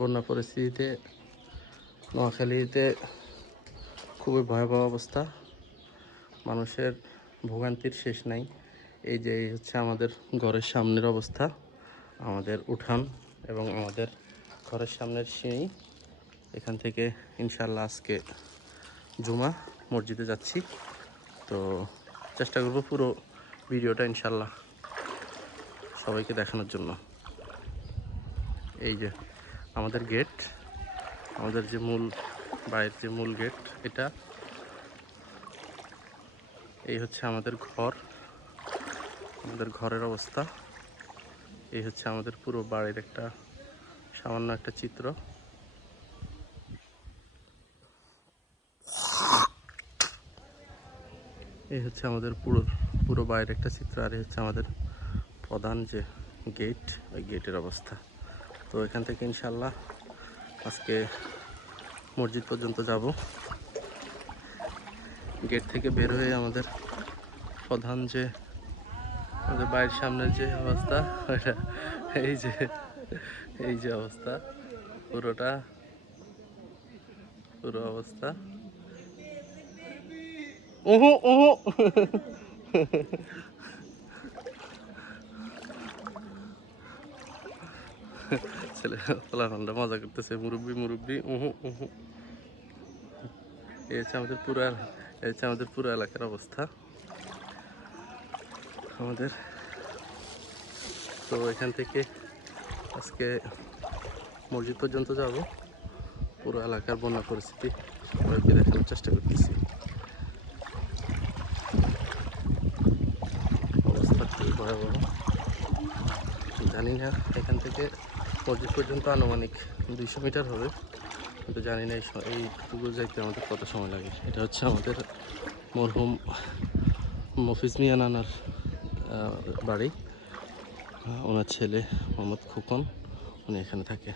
বন্যা পরিস্থিতিতে, নোয়াখালীতে খুবই ভয়াবহ অবস্থা। মানুষের ভোগান্তির শেষ নাই। এই যে হচ্ছে আমাদের ঘরের সামনের অবস্থা, আমাদের উঠান এবং আমাদের ঘরের সামনের সিঁড়ি। এখান থেকে ইনশাল্লাহ আজকে জুমা মসজিদে যাচ্ছি। তো চেষ্টা করব পুরো ভিডিওটা ইনশাল্লাহ সবাইকে দেখানোর জন্য। এই যে আমাদের গেট আমাদের যে মূল, বাড়ির যে মূল গেট এটা। এই হচ্ছে আমাদের ঘর, আমাদের ঘরের অবস্থা। এই হচ্ছে আমাদের পুরো বাড়ির একটা সামান্য একটা চিত্র। এই হচ্ছে আমাদের পুরো পুরো বাইরের একটা চিত্র আর এই হচ্ছে আমাদের প্রধান যে গেট ওই গেটের অবস্থা। তো এখান থেকে ইনশাল্লাহ আজকে মসজিদ পর্যন্ত যাব। গেট থেকে বের হয়ে আমাদের প্রধান যে আমাদের বাড়ির সামনের যে অবস্থা এই যে এই যে অবস্থা, পুরোটা, পুরো অবস্থা। ওহো ওহো ছেলে ফলাফলটা মজা করতেছে, মুরব্বি মুরব্বি, উহু উহু। এই হচ্ছে আমাদের পুরো এই হচ্ছে আমাদের পুরো এলাকার অবস্থা। আমাদের তো এখান থেকে আজকে মসজিদ পর্যন্ত যাব। পুরো এলাকার বন্যা পরিস্থিতি সবাইকে দেখানোর চেষ্টা করতেছি। অবস্থা খুবই ভয়াবহ। জানি না এখান থেকে মসজিদ পর্যন্ত আনুমানিক দুইশো মিটার হবে। কিন্তু জানি না এইটুকু যাইতে আমাদের কত সময় লাগে। এটা হচ্ছে আমাদের মরহুম মফিজ মিয়া নানার বাড়ি। ওনার ছেলে মোহাম্মদ খোকন, উনি এখানে থাকে।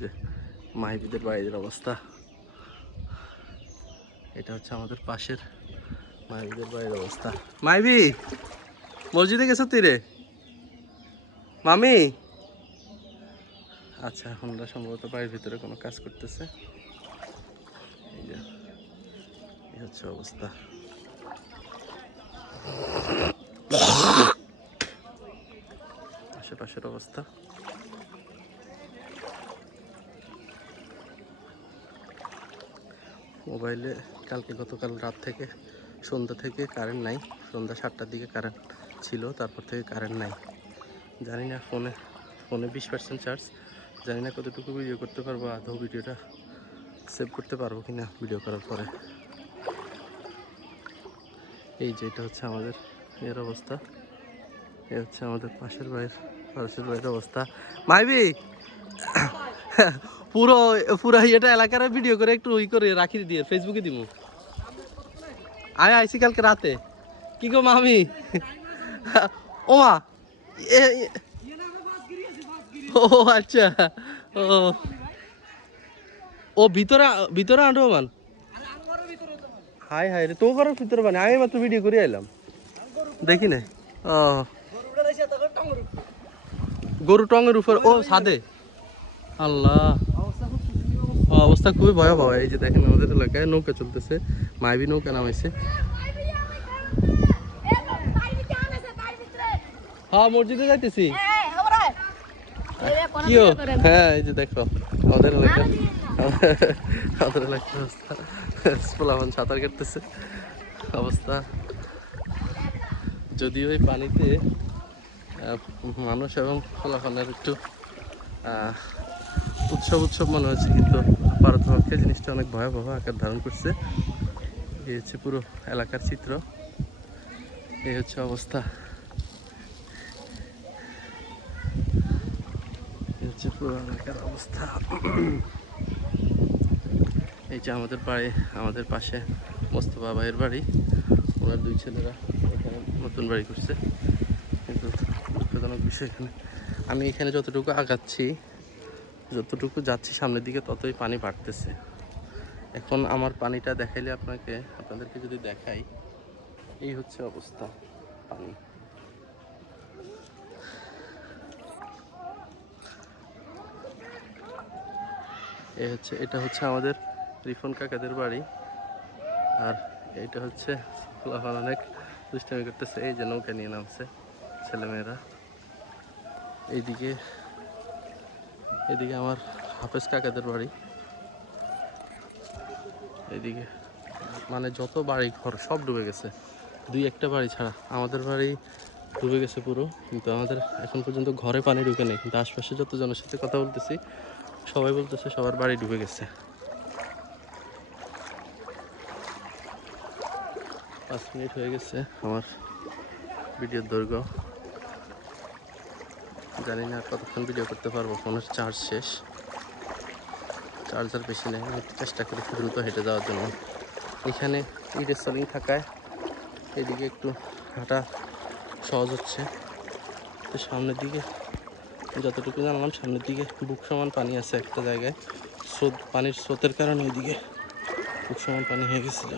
যে মাহিবিদের বাড়ির অবস্থা। এটা হচ্ছে আমাদের পাশের মাহিবিদের বাড়ির অবস্থা। মাইবি মসজিদে গেছো তীরে মামি? আচ্ছা এখন সম্ভবত বাড়ির ভিতরে কোনো কাজ করতেছে। এই হচ্ছে অবস্থা। আশেপাশের অবস্থা। মোবাইলে কালকে গতকাল রাত থেকে, সন্ধ্যা থেকে কারেন্ট নাই। সন্ধ্যা সাতটার দিকে কারেন্ট ছিল, তারপর থেকে কারেন্ট নাই। জানি না ফোনে ফোনে বিশ পার্সেন্ট চার্জ জানি না কতটুকু ভিডিও করতে পারব, আদৌ ভিডিওটা সেভ করতে পারব কি না ভিডিও করার পরে। এই যে এটা হচ্ছে আমাদের এর অবস্থা। এ হচ্ছে আমাদের পাশের বাড়ির পাশের বাড়ির অবস্থা। মাইবি! পুরো পুরো এটা এলাকার ভিডিও করে একটু ই করে রাখি দিয়ে ফেসবুকে দিব আয় আইসি কালকে রাতে। কি গো মামি? ও মা ও আচ্ছা। ও। ও, ভিতরে ভিতরে আঁটো মান? হাই হাই রে তোমার ঘরের ভিতরে মানে আমি মাত্র ভিডিও করে এলাম দেখি না। ও। গরু টঙের উপর, ও সাদে আল্লাহ। অবস্থা খুবই ভয়াবহ। এই যে দেখেন, আমাদের এলাকায় নৌকা চলতেছে। মাইবি নৌকা নামাইছে। হ্যাঁ মসজিদে যাইতেছি। কিও? হ্যাঁ এই যে দেখো আমাদের এলাকার আমাদের এলাকার অবস্থা। পোলাপান সাঁতার কাটতেছে। অবস্থা। যদিও এই পানিতে মানুষ এবং ফলাফলের একটু উৎসব উৎসব মনে হচ্ছে কিন্তু পারতপক্ষে জিনিসটা অনেক ভয়াবহ আকার ধারণ করছে। এই হচ্ছে পুরো এলাকার চিত্র। এই হচ্ছে অবস্থা। হচ্ছে পুরো এলাকার অবস্থা। এই যে আমাদের বাড়ি, আমাদের পাশে মোস্তফা ভাইয়ের বাড়ি। ওনার দুই ছেলেরা এখানে নতুন বাড়ি করছে কিন্তু দুঃখজনক বিষয় এখানে, আমি এখানে যতটুকু আগাচ্ছি, যতটুকু যাচ্ছি সামনের দিকে, ততই পানি বাড়তেছে। এখন আমার পানিটা দেখাইলে আপনাকে, আপনাদেরকে যদি দেখাই, এই হচ্ছে অবস্থা পানি। এ হচ্ছে, এটা হচ্ছে আমাদের রিফন কাকাদের বাড়ি। আর এটা হচ্ছে অনেক দুষ্টামি করতেছে, এই যে নৌকা নিয়ে নামছে ছেলেমেয়েরা। এইদিকে এদিকে আমার হাফেজ কাকাদের বাড়ি। এদিকে মানে যত বাড়ি ঘর সব ডুবে গেছে। দুই একটা বাড়ি ছাড়া। আমাদের বাড়ি ডুবে গেছে পুরো, কিন্তু আমাদের এখন পর্যন্ত ঘরে পানি ঢুকে নেই। কিন্তু আশপাশে যত জনের সাথে কথা বলতেছি সবাই বলতেছে সবার বাড়ি ডুবে গেছে। পাঁচ মিনিট হয়ে গেছে আমার ভিডিওর দৈর্ঘ্য। জানি না কতক্ষণ ভিডিও করতে পারব, ফোনের চার্জ শেষ। চার্জার বেশি নেই, আমি চেষ্টা করি দ্রুত হেঁটে যাওয়ার জন্য। এখানে ইটের সলিং থাকায় এদিকে একটু হাঁটা সহজ হচ্ছে। তো সামনের দিকে যতটুকু জানলাম সামনের দিকে বুক সমান পানি আছে একটা জায়গায়। স্রোত, পানির স্রোতের কারণে ওইদিকে বুক সমান পানি হয়ে গেছিল।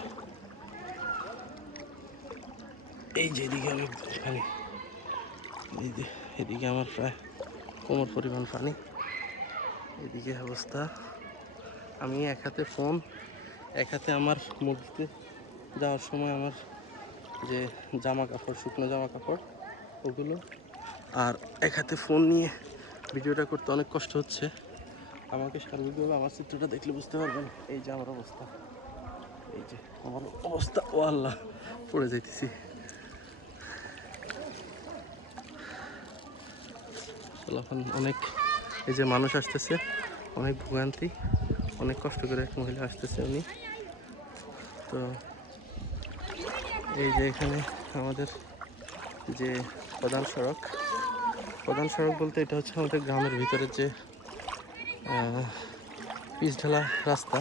এই যে এদিকে আমি পানি। এদিকে আমার প্রায় কোমর পরিমাণ পানি। এদিকে অবস্থা। আমি এক হাতে ফোন, এক হাতে আমার মুরগিতে যাওয়ার সময় আমার যে জামা কাপড় শুকনো জামা কাপড় ওগুলো, আর এক হাতে ফোন নিয়ে ভিডিওটা করতে অনেক কষ্ট হচ্ছে। আমাকে সার্বিকভাবে আমার চিত্রটা দেখলে বুঝতে পারবেন। এই যে আমার অবস্থা। এই যে আমার অবস্থা, ও আল্লাহ, পড়ে যাইতেছি। এখন অনেক, এই যে মানুষ আসতেছে, অনেক ভোগান্তি, অনেক কষ্ট করে এক মহিলা আসতেছে উনি। তো এই যে এখানে আমাদের যে প্রধান সড়ক প্রধান সড়ক বলতে এটা হচ্ছে আমাদের গ্রামের ভিতরে যে পিচঢালা রাস্তা।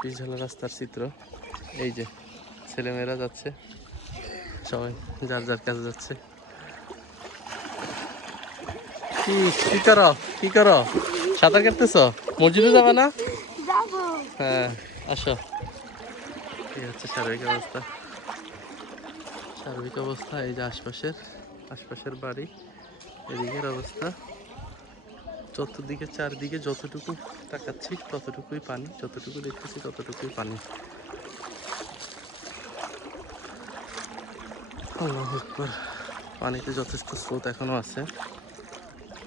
পিচঢালা রাস্তার চিত্র। এই যে ছেলেমেয়েরা যাচ্ছে। সবাই যার যার কাছে যাচ্ছে। কি কি করো? কি করো? সাঁতার কাটতেছ? মসজিদে যাবে না? হ্যাঁ আসো। এই হচ্ছে সার্বিক অবস্থা। সার্বিক অবস্থা এই যে আশপাশের আশপাশের বাড়ি। এদিকের অবস্থা। চতুর্দিকে চারদিকে যতটুকু তাকাচ্ছি, ততটুকুই পানি। যতটুকু দেখতেছি, ততটুকুই পানি। পানিতে যথেষ্ট স্রোত এখনও আছে।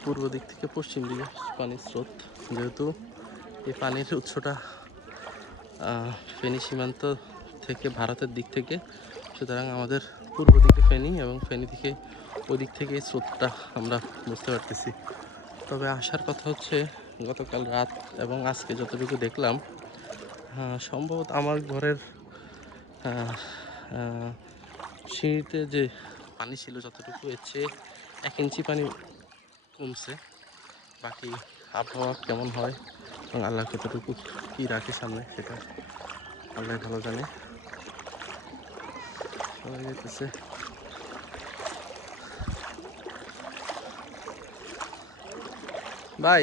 পূর্ব দিক থেকে পশ্চিম দিকে পানির স্রোত। যেহেতু এই পানির উৎসটা ফেনী সীমান্ত থেকে, ভারতের দিক থেকে, সুতরাং আমাদের পূর্ব দিকে ফেনী এবং ফেনী থেকে ওই দিক থেকে স্রোতটা আমরা বুঝতে পারতেছি। তবে আসার কথা হচ্ছে, গতকাল রাত এবং আজকে যতটুকু দেখলাম সম্ভবত আমার ঘরের সিঁড়িতে যে পানি ছিল যতটুকু, এর চেয়ে এক ইঞ্চি পানি কমছে। বাকি আবহাওয়া কেমন হয় এবং আল্লাহ কতটুকু কী রাখে সামনে, সেটা আল্লাহ ভালো জানে। যেতেছে। ভাই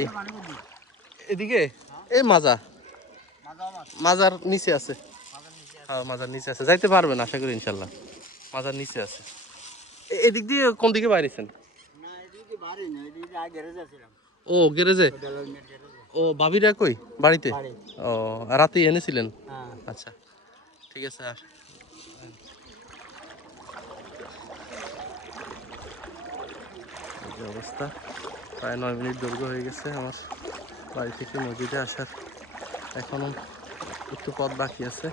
এদিকে? এই মাজা। মাজার নিচে আছে। হ্যাঁ মাজার নিচে আছে। যাইতে পারবেন আশা করি ইনশাল্লাহ। মাজার নিচে আছে। এদিক দিয়ে কোন দিকে বাইরেছেন? ও গ্যারেজে ও ভাবিরা কই? বাড়িতে? ও রাতে এনেছিলেন? হ্যাঁ। আচ্ছা ঠিক আছে আস অবস্থা। প্রায় নয় মিনিট দৈর্ঘ্য হয়ে গেছে আমার বাড়ি থেকে মসজিদে আসার। এখনও একটু পথ বাকি আছে।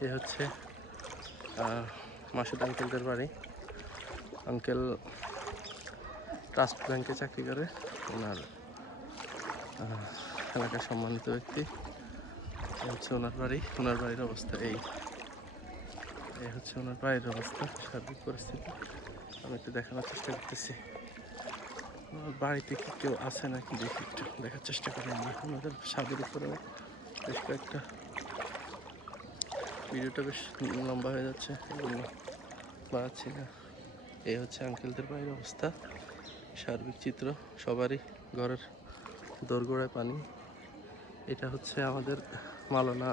এ হচ্ছে মাসুদ আঙ্কেলদের বাড়ি। আঙ্কেল ট্রাস্ট ব্যাংকে চাকরি করে। ওনার এলাকার সম্মানিত ব্যক্তি। হচ্ছে ওনার বাড়ি। ওনার বাড়ির অবস্থা এই। এই হচ্ছে ওনার বাড়ির অবস্থা, সার্বিক পরিস্থিতি। আমি একটু দেখানোর চেষ্টা করতেছি। বাড়িতে কি কেউ আছে নাকি দেখি একটু দেখার চেষ্টা করি আমরা। ওনাদের ছাদের উপরেও বেশ কয়েকটা ভিডিওটা বেশ লম্বা হয়ে যাচ্ছে, এগুলো বাড়াচ্ছি না। এই হচ্ছে আঙ্কেলদের বাড়ির অবস্থা। সার্বিক চিত্র, সবারই ঘরের দোরগোড়ায় পানি। এটা হচ্ছে আমাদের মালনা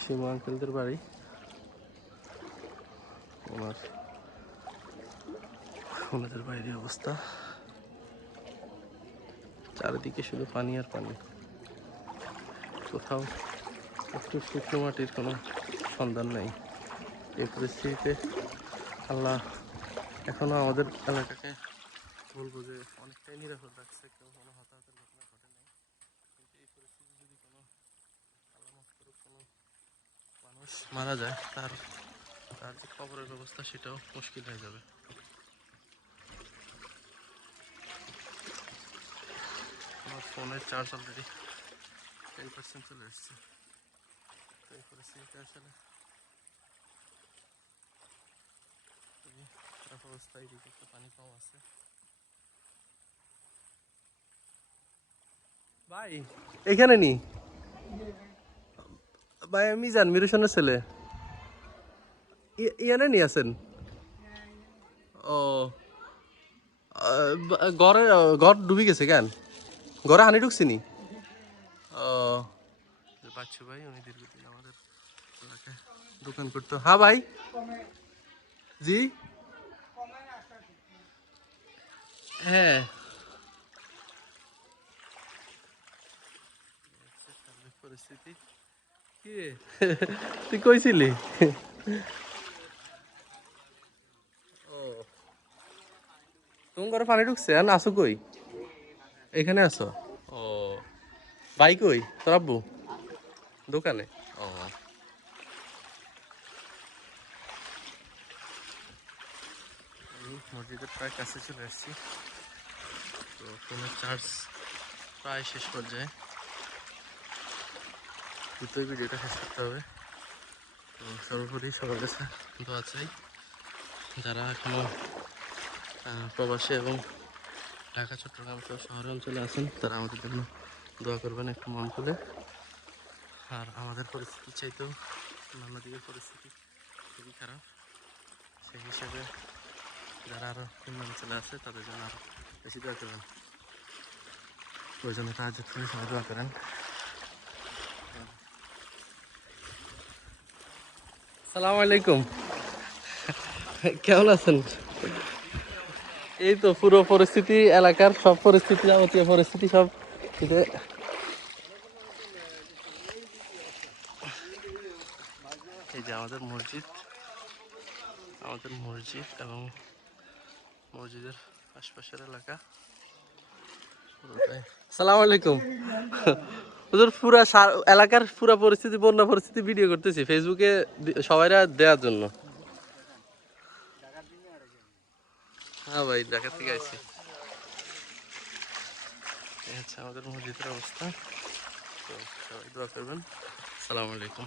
শিমু আঙ্কেলদের বাড়ি। ওনার ওনাদের বাইরের অবস্থা। চারিদিকে শুধু পানি আর পানি। কোথাও একটু শুকনো মাটির কোনো সন্ধান নেই। এই পরিস্থিতিতে আল্লাহ এখনও আমাদের এলাকাকে বলব যে অনেকটাই নিরাপদ রাখছে, কেউ কোনো হতাহতের ঘটনা ঘটে নাই। কিন্তু এই পরিস্থিতি যদি কোনো আল্লাহ কোনো মানুষ মারা যায়, তার তার যে খবরের ব্যবস্থা, সেটাও মুশকিল হয়ে যাবে। আমার ফোনের চার্জ অলরেডি টেন পার্সেন্ট চলে এসছে আসলে অবস্থা এদিকে পানি কম আছে। ভাই, এখানে নি? ভাই, আমি জান মিরুশনের ছেলে। ইয়ানে নি আছেন? ও ঘরে, ঘর ডুবি গেছে কেন? ঘরে হানি ঢুকছি নি দোকান করতো। হ্যাঁ ভাই। জি? হ্যাঁ। তুই কইছিলি? ও। তোমার ঘরে পানি ঢুকছে, আর এখানে আসো ও। ভাই কই? তোর আব্বু? দোকানে? ও। মসজিদের প্রায় কাছে চলে আসছি। তো ফোনের চার্জ প্রায় শেষ পর্যায়ে। দ্রুতই ভিডিওটা শেষ করতে হবে। তো সর্বোপরি সবার কাছে দোয়া চাই। যারা এখনও প্রবাসী এবং ঢাকা, চট্টগ্রাম সহ শহর অঞ্চলে আছেন, তারা আমাদের জন্য দোয়া করবেন একটু মন খুলে। আর আমাদের পরিস্থিতি চাইতেও অন্যান্য দিকের পরিস্থিতি খুবই খারাপ। সেই হিসেবে যারা আরও ভিন্ন অঞ্চলে আছে, তাদের জন্য আরও বেশি দোয়া করবেন। প্রয়োজনে সাহায্য করে সবাই দোয়া করেন। সালাম আলাইকুম। কেমন আছেন? এই তো পুরো পরিস্থিতি এলাকার সব পরিস্থিতি যাবতীয় পরিস্থিতি সব এই যে আমাদের মসজিদ আমাদের মসজিদ এবং মসজিদের আশপাশের এলাকা। সালাম আলাইকুম। ওদের পুরা এলাকার পুরা পরিস্থিতি বন্যা পরিস্থিতি ভিডিও করতেছি। ফেসবুকে সবাইরা দেওয়ার জন্য। ভাই ঢাকা থেকে আইছি। আচ্ছা আমাদের মসজিদের অবস্থা। তো সবাই দোয়া করবেন। সালাম আলাইকুম।